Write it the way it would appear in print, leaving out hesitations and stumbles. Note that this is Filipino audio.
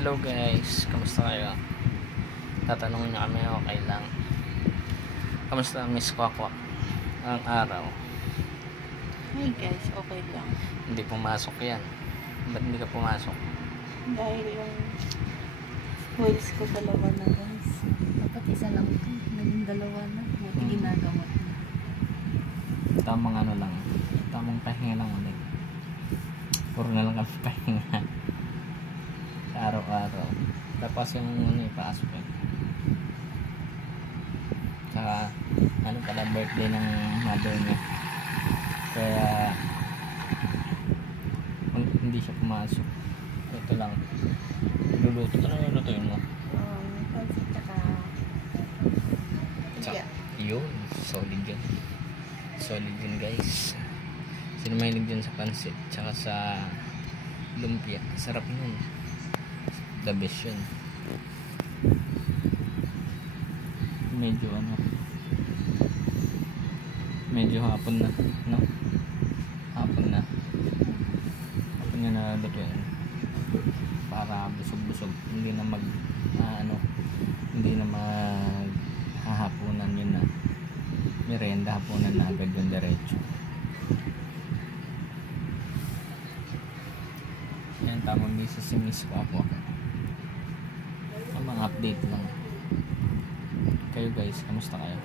Hello guys, kamusta kayo? Tatanungin nyo kami, okay lang. Kamusta Miss Kwakwak ang araw? Hey guys, okay lang. Hindi pumasok yan. Ba't hindi ka pumasok? Dahil yung wheels ko dalawa na guys. Dapat isa lang ito. Naging dalawa na. Buti ginagamot na. Tamang ano lang. Tamang pahinga lang ulit. Puro na lang kami pahinga. Sa araw-araw. Tapos yung ano ipasok yan. Saka ano pala birthday ng mother niya. Kaya hindi siya pumasok. Ito lang. Luluto. Ano yung lutuin mo? Pansit tsaka Tsaka, yun. Solid yan. Solid yun guys. Sino mahilig dyan sa pansit tsaka sa lumpia. Sarap yun. The best yun. Medyo ano, medyo hapon na, no? Hapon na nalulutuin para busog-busog, hindi na mag hindi na mag hahapunan, yun na merienda, hapunan na agad yung diretso. Yan, tamang misis si Miss Kwakwak. Ang mga update lang. Kayo guys, kamusta kayo?